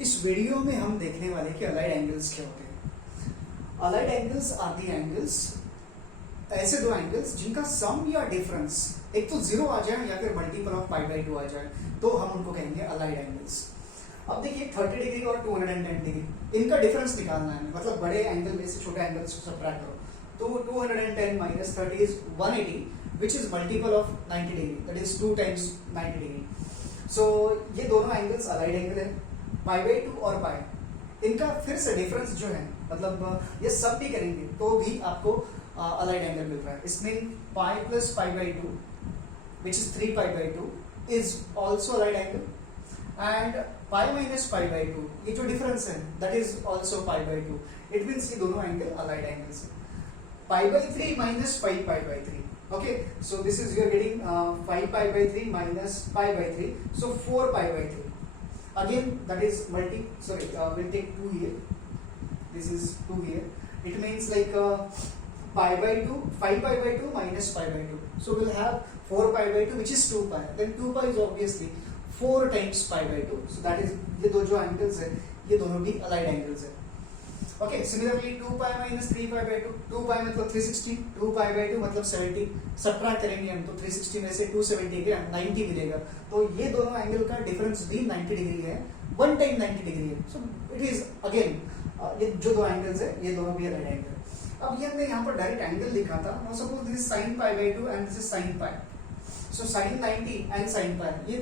इस वीडियो में हम देखने वाले कि अलाइड एंगल्स क्या होते हैं। Allied angles are the angles, ऐसे दो एंगल्स जिनका सम या डिफरेंस एक तो जीरो आ जाए या फिर मल्टीपल ऑफ पाई बाई 2 आ जाए, तो हम उनको कहेंगे अलाइड एंगल्स। अब देखिए 30 डिग्री और 210 डिग्री, इनका डिफरेंस निकालना है, मतलब बड़े एंगल में से छोटे एंगल्स को सबट्रैक्ट करो। तो 210 minus 30 is 180, which is multiple of 90 degree, that is 2 times 90 degree. So ये दोनों एंगल्स अलाइड एंगल है, पाई बाई 2 और पाई। इनका फिर से डिफरेंस जो है, मतलब ये सब भी करेंगे तो भी आपको अलाइड एंगल मिल रहा है। इसमें pi plus pi by 2 which is 3 pi by 2 is also allied angle, and pi minus pi by 2 ये जो difference है that is also pi by 2, it means ये दोनों angle allied angles है। pi by 3 minus 5 pi by 3, okay, so this is you are getting 5 pi by 3 minus pi by 3, so 4 pi by 3, again that is we'll take 2 here, this is 2 here, it means like pi by 2, 5 pi by 2 minus pi by 2, so we'll have 4 pi by 2 which is 2 pi, then 2 pi is obviously 4 times pi by 2, so that is ये दो जो angles है ये दोनों भी allied angles है। Okay, similarly 2 pi minus 3 pi by 2, 2 pi मतलब 360, 2 pi by 2 मतलब 70, सबट्रैक्ट करेंगे हम तो 360 में से 270 के 90 मिलेगा, तो ये दोनों एंगल का डिफरेंस भी 90 डिग्री है, 1 टाइम 90 डिग्री है, सो इट इज अगेन ये जो दो एंगल्स है ये दोनों भी allied एंगल। अब ये हमने यहाँ पर डायरेक्ट एंगल लिखा था, now suppose this is sin pi by 2 and this is sin pi, so sin 90 and sin pi, ये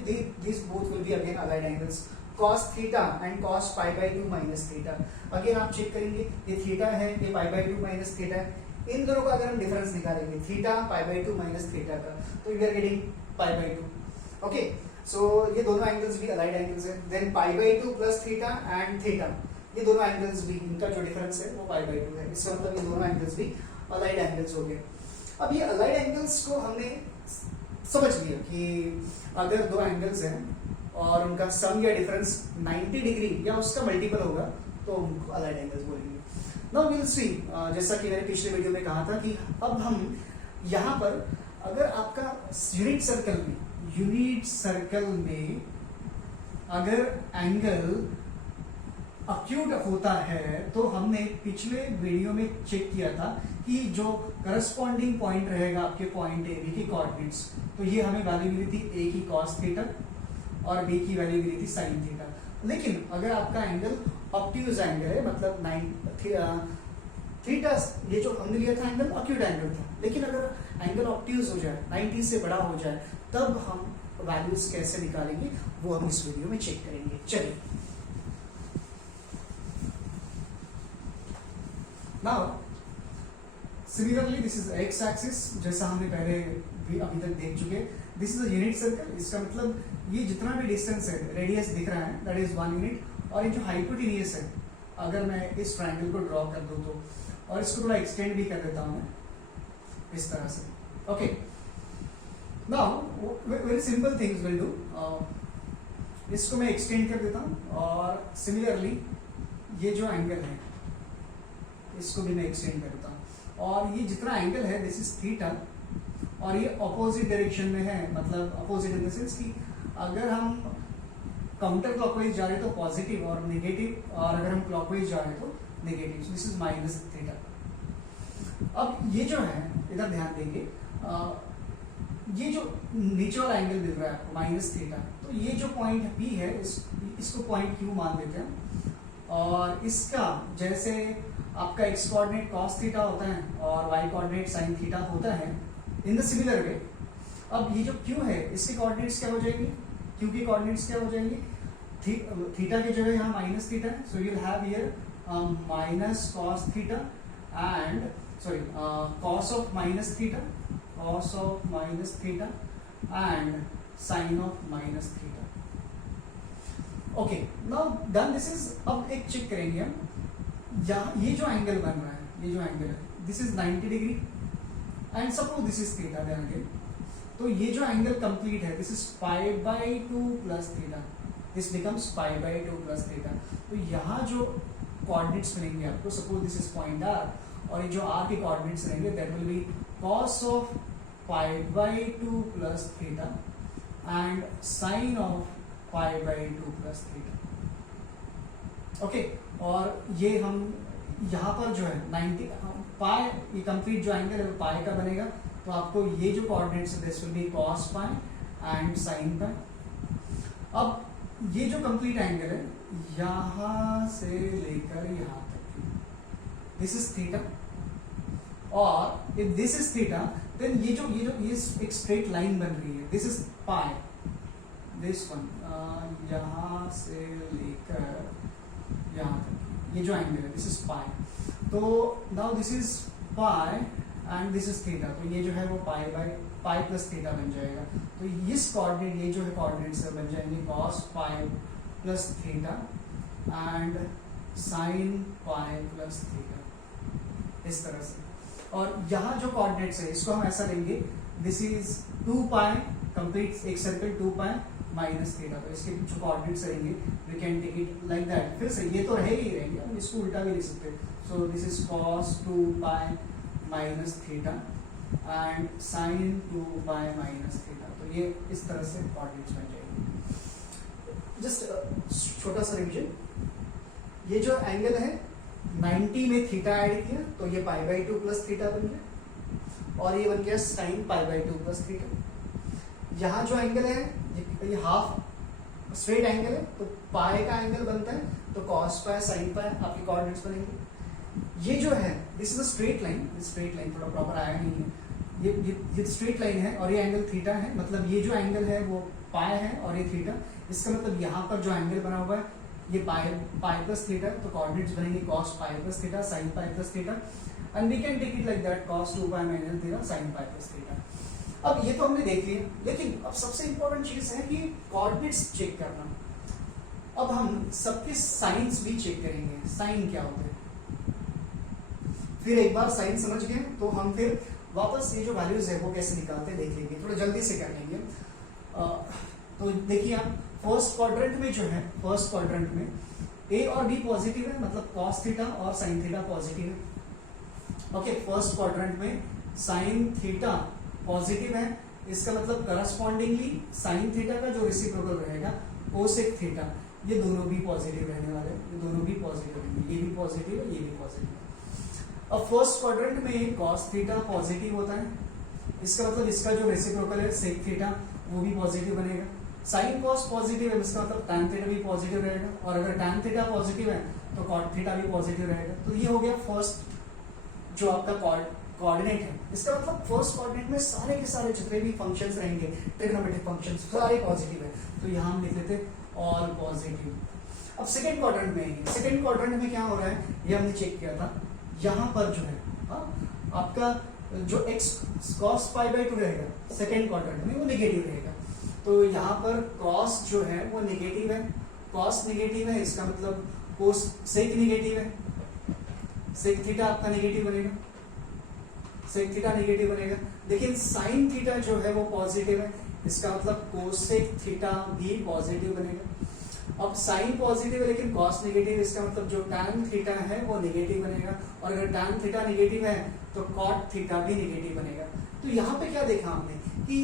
these both will be again allied angles, cos theta and cos pi by 2 minus theta, again आप check करेंगे ये theta है, ये pi by 2 minus theta है, इन दोनों का अगर हम डिफरेंस निकालेंगे theta pi by 2 minus theta का, तो we are getting pi by 2, okay, so ये दोनों एंगल्स भी allied angles है। then pi by 2 plus theta and theta, ये दोनों एंगल्स भी, इनका जो डिफरेंस है वो pi by 2 है, इसका मतलब ये दोनों एंगल्स भी allied एंगल्स हो गए। अब ये allied एंगल्स को हमने समझ लिया कि अगर दो एंगल्स हैं और उनका सम या डिफरेंस 90 डिग्री या उसका मल्टीपल होगा तो उनको अलाइड एंगल्स बोलेंगे। नाउ वी विल सी, जैसा कि मैंने पिछले वीडियो में कहा था कि अब हम यहाँ पर अगर आपका यूनिट सर्कल में अगर एंगल अक्यूट होता है, तो हमने पिछले वीडियो में चेक किया था कि जो करस्पॉन्डिंग पॉइंट रहेगा आपके पॉइंट ए बी के कोऑर्डिनेट्स, तो ये हमें वैल्यू मिली थी ए की कॉस थीटा और बी की वैल्यू मिली थी साइन थीटा। लेकिन अगर आपका एंगल ऑब्ट्यूज एंगल है, मतलब थीटा, ये जो हमने लिया था एंगल अक्यूट एंगल था, लेकिन अगर एंगल ऑब्ट्यूज हो जाए, 90 से बड़ा हो जाए, तब हम वैल्यूज कैसे निकालेंगे वो हम इस वीडियो में चेक करेंगे। चलिए, Now, similarly this is x axis, जैसा हमने पहले भी अभी तक देख चुके। This is a unit circle, इसका मतलब ये जितना भी डिस्टेंस है, रेडियस दिख रहा है, that is 1 यूनिट, और ये जो हाइपोटेन्यूज है, अगर मैं इस ट्रायंगल को ड्रॉ कर दूं तो, और इसको थोड़ा एक्सटेंड भी कर देता हूं मैं इस तरह से। Okay, now very simple things will do, इसको मैं एक्सटेंड कर देता हूं और सिमिलरली ये जो एंगल है इसको भी मैं एक्सटेंड करता हूँ, और ये जितना एंगल है दिस इज थीटा, और ये अपोजिट डायरेक्शन में है, मतलब अपोजिट इन द सेंस कि अगर हम काउंटर क्लॉकवाइज जा रहे तो पॉजिटिव और नेगेटिव, और अगर हम क्लॉकवाइज जा रहे तो negative, this is minus theta. अब ये जो है इधर ध्यान देंगे, ये जो नीचे वाला एंगल मिल रहा है आपको माइनस थीटा, तो ये जो पॉइंट पी है इसको पॉइंट क्यू मान देते हैं, और इसका जैसे आपका x कोऑर्डिनेट cos थीटा होता है और y कोऑर्डिनेट sin थीटा होता है, इन द सिमिलर वे अब ये जो q है इसके कोऑर्डिनेट्स क्या हो जाएंगे, q के कोऑर्डिनेट्स क्या हो जाएंगे, थीटा की जगह यहाँ माइनस थीटा है, so you will have here minus cos theta and cos of minus theta and sin of minus theta. Okay, now done this is. अब एक चेक करेंगे हम, ये जो एंगल बन रहा है, ये जो एंगल है this is 90 degree and suppose this is theta then again, तो ये जो एंगल कंप्लीट है this is pi by 2 plus theta, this becomes pi by 2 plus theta. तो यहाँ जो कोऑर्डिनेट्स मिलेंगे आपको, suppose this is point R, और ये जो आर के कोऑर्डिनेट्स रहेंगे that will be cos of pi by 2 plus theta and sine of pi by 2 plus theta. Okay, और ये हम यहाँ पर जो है 90 पाई, ये कंप्लीट जो एंगल है वो पाई का बनेगा, तो आपको ये जो कोऑर्डिनेट्स है this will B cos pi and sin पाई। अब ये जो कंप्लीट एंगल है यहां से लेकर यहां तक, दिस इज थीटा, और if this is theta then ये एक स्ट्रेट लाइन बन रही है, this is pi, this one यहां से लेकर यहां तक, ये जो एंगल है दिस इज पाई, तो now this is pi and this is theta, तो ये जो है वो pi by pi plus theta बन जाएगा। तो इस कोऑर्डिनेट, ये जो है कोऑर्डिनेट्स बन जाएंगे cos pi plus theta and sin pi plus theta, इस तरह से। और यहाँ जो कोऑर्डिनेट्स है इसको हम ऐसा लेंगे, दिस इज 2 पाई कंप्लीट एक सर्कल 2 पाई माइनस थीटा, तो इसके जो कोऑर्डिनेट्स रहेंगे we can take it like that. फिर से ये तो रहे ही रहेंगे, हम इसको उल्टा भी लिख सकते हैं, सो this is cos 2 pi minus theta and sin 2 pi minus theta, तो ये इस तरह से कोऑर्डिनेट्स बन जाएंगे। जस्ट छोटा सा रिवीजन, ये जो एंगल है 90 में थीटा ऐड किया तो ये पाई बाई 2 प्लस थीटा बन गया, और ये बन गया sin pi by 2 plus theta. यहाँ जो एंगल है ये हाफ स्ट्रेट एंगल है, तो पाई का एंगल बनता है, तो cos पाई sin पाई आपके कोऑर्डिनेट्स बनेंगे। ये जो है this is a straight line, straight line थोड़ा प्रॉपर आया नहीं है, ये स्ट्रेट लाइन है और ये एंगल थीटा है, मतलब ये जो एंगल है वो पाई है और ये थीटा, इसका मतलब यहाँ पर जो एंगल बना हुआ है ये पाई प्लस थीटा, तो कोऑर्डिनेट्स बनेंगे cos pi plus theta sin pi plus theta, and we can take it like that cos 2 pi minus theta sin pi plus theta. अब ये तो हमने देख लिया, लेकिन अब सबसे इंपॉर्टेंट चीज है कि कोऑर्डिनेट्स चेक करना। अब हम सबके साइंस भी चेक करेंगे, साइन क्या होते हैं। फिर एक बार साइन समझ गए तो हम फिर वापस ये जो वैल्यूज है वो कैसे निकालते हैं देख लेंगे, थोड़ा जल्दी से कर लेंगे। तो देखिए आप फर्स्ट क्वाड्रेंट में जो है, फर्स्ट क्वाड्रेंट में ए और बी पॉजिटिव है, मतलब cos थीटा और sin थीटा पॉजिटिव है। ओके, फर्स्ट क्वाड्रेंट में sin थीटा पॉजिटिव है, इसका मतलब करस्पॉन्डिंगली sin थीटा का जो रेसिप्रोकल रहेगा कोसेक थीटा, ये दोनों भी पॉजिटिव रहने वाले हैं, ये दोनों भी पॉजिटिव रहेंगे, ये भी पॉजिटिव है, ये भी पॉजिटिव है। अब फर्स्ट क्वाड्रेंट में cos थीटा पॉजिटिव होता है, इसका मतलब इसका जो रेसिप्रोकल है sec थीटा वो भी पॉजिटिव बनेगा। sin cos पॉजिटिव है, इसका मतलब tan थीटा भी पॉजिटिव रहेगा, और अगर tan थीटा पॉजिटिव है तो cot थीटा भी पॉजिटिव रहेगा। तो ये हो गया फर्स्ट जो आपका कोऑर्डिनेट है, इसका मतलब फर्स्ट कोऑर्डिनेट में सारे के सारे जितने भी फंक्शंस रहेंगे ट्रिग्नोमेट्रिक फंक्शंस सारे पॉजिटिव है, तो यहाँ हम लिख लेते ऑल पॉजिटिव। अब सेकंड क्वाड्रेंट में, सेकंड क्वाड्रेंट में क्या हो रहा है ये हमने चेक किया था, यहाँ पर जो है आपका जो x cos पाई बाई 2 रहेगा सेकंड क्वाड्रेंट में वो नेगेटिव रहेगा, तो यहाँ पर cos जो है वो नेगेटिव है, cos नेगेटिव है, इसका मतलब cos sec नेगेटिव है, sec थीटा आपका नेगेटिव बनेगा, sec थीटा नेगेटिव बनेगा। लेकिन sin थीटा जो है वो पॉजिटिव है, इसका मतलब cosec थीटा भी पॉजिटिव बनेगा। अब sin पॉजिटिव है लेकिन cos नेगेटिव, इसका मतलब जो tan थीटा है वो नेगेटिव बनेगा, और अगर tan थीटा नेगेटिव है तो cot थीटा भी नेगेटिव बनेगा। तो यहाँ पे क्या देखा हमने कि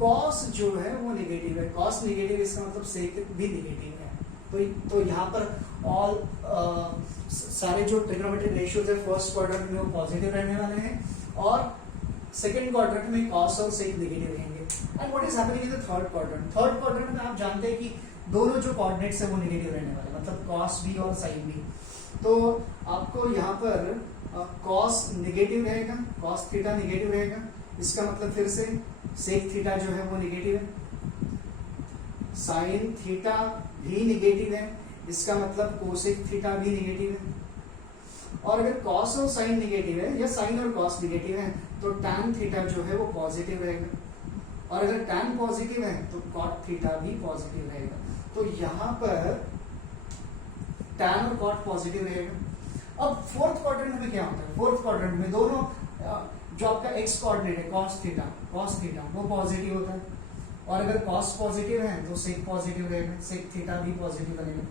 cos जो है वो नेगेटिव है, cos नेगेटिव इसका मतलब sec भी नेगेटिव है। तो यहाँ पर ऑल सारे जो ट्रिग्नोमेट्रिक रेशियोज है फर्स्ट क्वाड्रेंट में वो पॉजिटिव रहने वाले हैं, और सेकंड क्वाड्रेंट में cos और sec नेगेटिव रहेंगे। And what is happening in the third quadrant, third quadrant में आप जानते हैं कि दोनों जो कोऑर्डिनेट्स है वो नेगेटिव रहने वाले, मतलब cos भी और sin भी। तो आपको यहाँ पर cos नेगेटिव रहेगा, cos थीटा नेगेटिव रहेगा, इसका मतलब फिर से sec थीटा जो है वो नेगेटिव है, sin थीटा भी नेगेटिव है, इसका मतलब cosec थीटा भी नेगेटिव है। और अगर cos और sin नेगेटिव है या sin और cos नेगेटिव है तो tan थीटा जो है वो पॉजिटिव रहेगा, और अगर tan पॉजिटिव है तो cot थीटा भी पॉजिटिव रहेगा। तो यहाँ पर tan और cot पॉजिटिव रहेगा। अब फोर्थ क्वाड्रेंट में क्या होता है, फोर्थ क्वाड्रेंट में दोनों जो आपका x कोऑर्डिनेट है cos थीटा वो पॉजिटिव होता है, और अगर cos पॉजिटिव है तो sec पॉजिटिव रहेगा, sec थीटा भी पॉजिटिव बनेगा।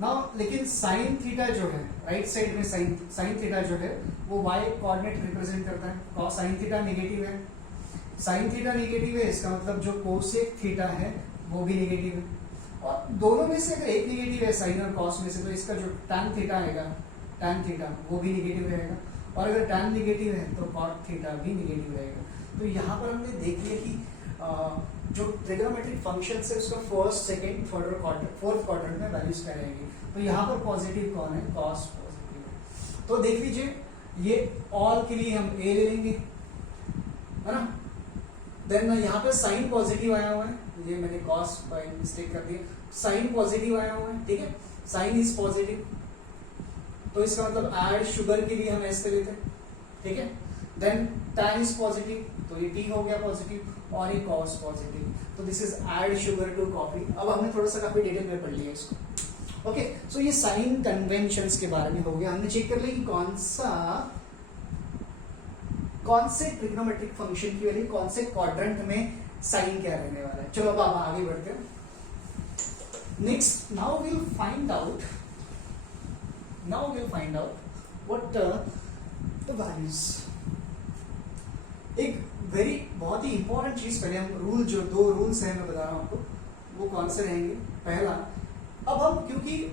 नाउ लेकिन sin थीटा जो है राइट साइड में sin थीटा जो है वो y कोऑर्डिनेट रिप्रेजेंट करता है, cos sin थीटा नेगेटिव है, sin थीटा नेगेटिव है, इसका मतलब जो cosec थीटा है वो भी नेगेटिव है, और दोनों में से अगर एक निगेटिव है साइन और कॉस में से, तो इसका जो tan थीटा आएगा, tan थीटा वो भी निगेटिव रहेगा, और अगर tan निगेटिव है तो cot थीटा भी निगेटिव रहेगा। तो यहाँ पर हमने देख लिया कि जो ट्रिग्नोमेट्रिक फंक्शन है उसका फर्स्ट, सेकंड, थर्ड और फोर्थ क्वाड्रेंट में वैल्यूज क्या रहेंगी। तो यहाँ पर पॉजिटिव कौन है, cos पॉजिटिव है। तो देख लीजिए ये ऑल के लिए हम a ले लेंगे, है ना। देन यहाँ पे साइन पॉजिटिव आया हुआ है, ये मैंने cos बाय मिस्टेक कर दिया, साइन पॉजिटिव आया हुआ है, ठीक है, साइन इज पॉजिटिव, तो इसका मतलब ऐड शुगर के लिए हम s पे लेते हैं, ठीक है। देन tan इज पॉजिटिव, तो ये t हो गया पॉजिटिव, और ये cos पॉजिटिव, तो this is add sugar to coffee. अब हमने थोड़ा सा काफी डिटेल में पढ़ लिया इसको, ओके। सो ये साइन कन्वेंशंस के बारे में हो गया, हमने चेक कर लिया कि कौन से ट्रिग्नोमेट्रिक फंक्शन की वैल्यू कौन से क्वाड्रेंट में साइन क्या रहने वाला है। चलो अब आप आगे बढ़ते हैं। Next now will find out what the values. एक बहुत ही इंपॉर्टेंट चीज, पहले हम रूल, जो दो रूल्स हैं मैं बता रहा हूं आपको, वो कौन से रहेंगे। पहला, अब हम क्योंकि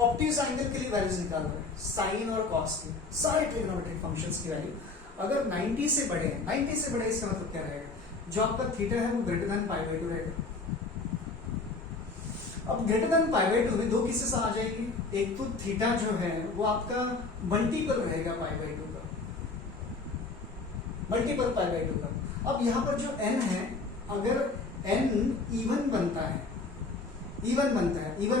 ऑब्ट्यूज एंगल के लिए वैल्यूज निकाल रहे हैं, साइन और कॉस के सारे ट्रिग्नोमेट्रिक फंक्शंस की वैल्यू अगर 90 से बड़े हैं, 90 से बड़े इसका मतलब क्या रहेगा, जो आपका थीटा है वो ग्रेटर देन पाई बाई 2 रहेगा। अब ग्रेटर देन पाई बाई 2 में दो केसेस आ जाएंगे, एक तो थीटा जो है वो आपका मल्टीपल रहेगा पाई बाई 2 का, मल्टीपल पाई बाई 2 का। अब यहाँ पर जो n है, अगर n इवन बनता है, इवन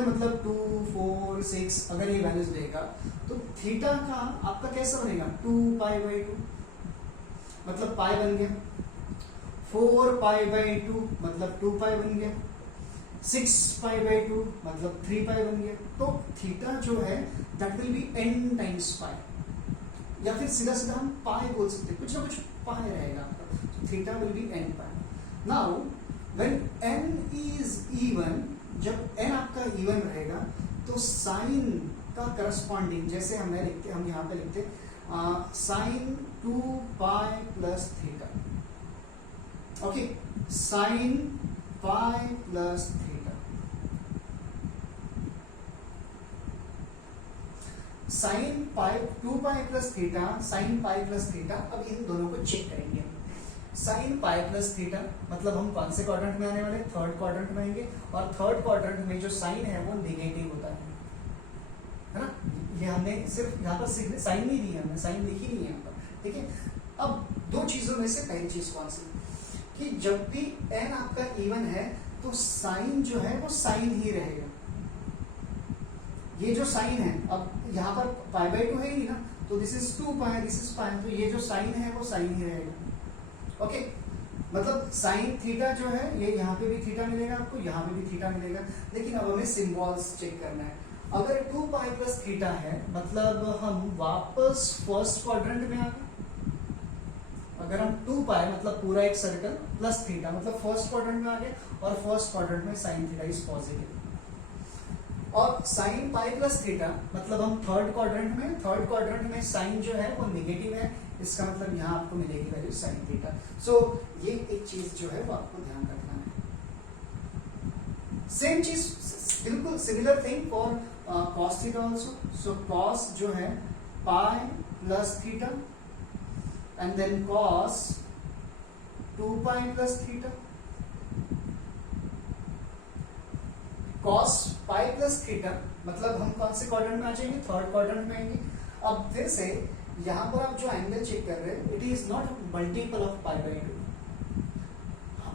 मतलब 2, 4, 6 अगर ये वैल्यूज देगा, तो थीटा का आपका कैसा बनेगा, 2 पाई बाई 2 मतलब पाई बन गया, 4 पाई बाई 2 मतलब 2 पाई बन गया, 6 पाई बाई 2 मतलब 3 पाई बन गया। तो थीटा जो है that will B n times पाई, या फिर सीधा सीधा हम पाई बोल सकते हैं, कुछ ना कुछ पाई रहेगा आपका, theta will B n pi. Now when n is even, जब n आपका इवन रहेगा तो साइन का करस्पॉन्डिंग, जैसे हम यहाँ पे लिखते sine 2 pi plus theta, okay, sine pi plus theta, sine pi 2 pi plus theta, sine pi plus theta. अब इन दोनों को चेक करेंगे। साइन पाई प्लस थीटा मतलब हम कौन से क्वाड्रेंट में आने वाले, थर्ड क्वाड्रेंट में आएंगे, और थर्ड क्वाड्रेंट में जो साइन है वो नेगेटिव होता है ना। ये हमने सिर्फ यहाँ पर साइन नहीं दी है, हमने साइन लिखी नहीं है यहाँ पर, ठीक है। अब दो चीजों में से पहली चीज कौन सी, कि जब भी n आपका इवन है तो साइन जो है वो साइन ही रहेगा। ये जो साइन है, अब यहाँ पर पाई बाई 2 है ही ना, तो this is 2 pi, this is पाई, तो ये जो साइन है वो साइन ही रहेगा, ओके। मतलब साइन थीटा जो है ये यहाँ पे भी थीटा मिलेगा आपको, यहाँ पे भी थीटा मिलेगा। लेकिन अब हमें सिंबल्स चेक करना है। अगर 2 पाई प्लस थीटा है मतलब हम वापस फर्स्ट क्वाड्रेंट में आ गए। अगर हम 2 पाई मतलब पूरा एक सर्कल प्लस थीटा मतलब फर्स्ट क्वाड्रेंट में आ गए, और फर्स्ट क्वाड्रेंट में साइन थीटा इज पॉजिटिव। और साइन पाई प्लस थीटा मतलब हम थर्ड क्वाड्रेंट में साइन जो है वो नेगेटिव है, इसका मतलब यहाँ आपको मिलेगी वैल्यू साइन थीटा। सो ये एक चीज जो है वो आपको ध्यान रखना है। सेम चीज, बिल्कुल similar thing for cos theta also. So cos जो है pi plus theta, and then cos 2 pi plus theta, cos pi plus theta मतलब हम कौन से क्वाड्रेंट में आ जाएंगे, थर्ड क्वाड्रेंट में आएंगे। अब फिर से यहाँ पर आप जो एंगल चेक कर रहे हैं, it is not multiple of pi by 2,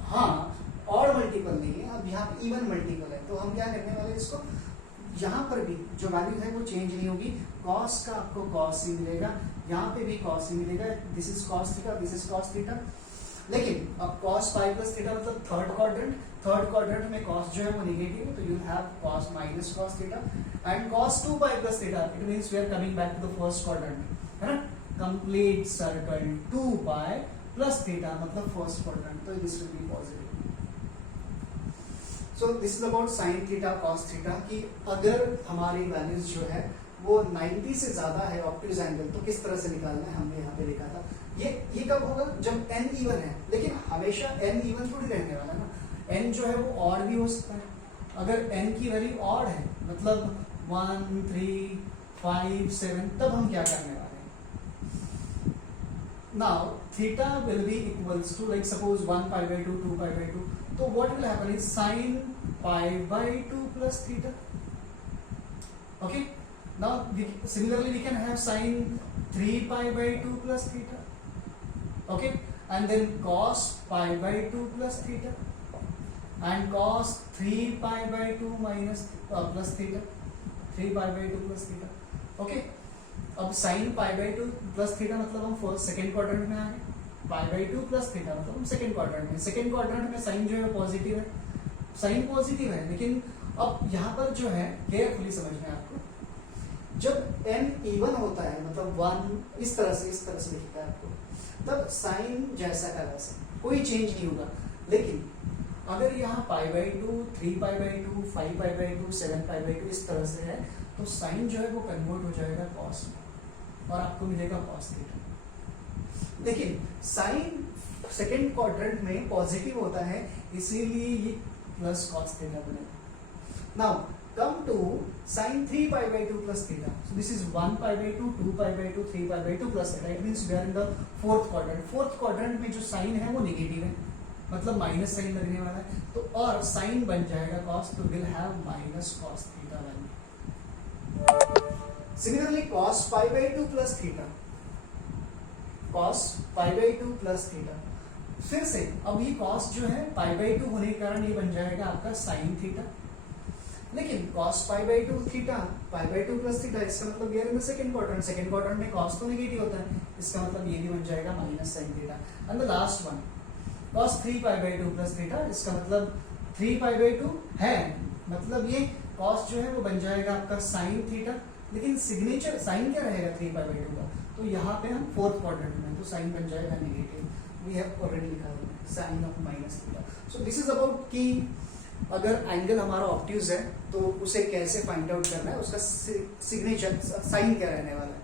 हाँ और मल्टीपल नहीं है, अब यहाँ इवन मल्टीपल है। तो हम क्या करने वाले इसको, यहाँ पर भी जो वैल्यू है वो चेंज नहीं होगी, cos का आपको cos ही मिलेगा, यहाँ पे भी cos ही मिलेगा, this is cos theta, this is cos theta. लेकिन अब cos पाई प्लस थीटा मतलब थर्ड क्वाड्रेंट में cos जो है वो नेगेटिव है, तो you have cos minus cos theta, and cos 2 pi plus theta, it means we are coming back to the first quadrant, है ना। Complete circle 2 pi plus theta मतलब फर्स्ट क्वाड्रेंट, तो this will be positive. So this is about sine theta cos theta, कि अगर हमारी values जो है वो 90 से ज्यादा है ऑब्ट्यूज एंगल, तो किस तरह से निकालना है, हमने यहाँ पे लिखा था। ये कब होगा, जब n इवन है, लेकिन हमेशा n इवन थोड़ी रहने वाला है ना, n जो है वो और भी हो सकता है। अगर n की वैल्यू ऑड है, मतलब 1, 3, 5, 7, तब हम क्या करने वाले हैं? Now theta will be equals to, like suppose 1 pi by 2, 2 pi by 2, तो what will happen is sine pi by 2 plus theta. Okay, now similarly we can have sine 3 pi by 2 plus theta. Okay, and then cos pi by 2 plus theta, and cos 3 pi by 2 minus plus theta, 3 pi by 2 plus theta. Okay, अब sin pi by 2 plus theta मतलब हम first second quadrant में आ गए, pi by 2 plus theta मतलब हम second quadrant में. Second quadrant में sign जो है पॉजिटिव है, साइन पॉजिटिव है, लेकिन अब यहाँ पर जो है केयरफुली समझना है आपको, जब n इवन होता है, मतलब 1 इस तरह से लिखता है आपको, तब साइन जैसा का वैसा कोई चेंज नहीं होगा. लेकिन अगर यहाँ पाई by 2, 3 pi by 2, 5 pi by 2, 7 pi by 2 इस तरह से है, तो साइन जो है वो कन्वर्ट हो जाएगा कॉस में और आपको मिलेगा कॉस थीटा. लेकिन साइन सेकेंड क्वाड्रेंट में पॉजिटिव होता है, इसीलिए ये प्लस कॉस थीटा बनेगा. Now come to sin 3 pi by 2 plus theta. So this is 1 pi by 2, 2 pi by 2, 3 pi by 2 plus theta. It means we are in the fourth quadrant. Fourth quadrant में जो sign है वो negative है, मतलब minus sign लगने वाला है, तो और साइन बन जाएगा cos, तो will have minus cos theta value. Similarly cos pi by 2 plus theta, cos pi by 2 plus theta. फिर से अब ये cos जो है pi by 2 होने के कारण ये बन जाएगा आपका sin थीटा. लेकिन cos pi by 2 theta, pi by 2 plus theta, इसका मतलब ये है सेकंड क्वाड्रेंट. सेकंड क्वाड्रेंट में cos तो नेगेटिव होता है, इसका मतलब ये भी बन जाएगा minus sin theta. And the last one cos 3 pi by 2 plus theta, इसका मतलब 3 पाई बाई 2 है, मतलब ये cos जो है वो बन जाएगा आपका sin थीटा. लेकिन सिग्नेचर साइन क्या रहेगा 3 पाई बाई 2 का, तो यहाँ पे हम फोर्थ क्वाड्रेंट में, तो साइन बन जाएगा नेगेटिव. वी हैव ऑलरेडी लिखा हुआ है sine of minus theta. So this is about कि अगर एंगल हमारा ऑब्ट्यूज है तो उसे कैसे फाइंड आउट करना है, उसका सिग्नेचर साइन क्या रहने वाला है.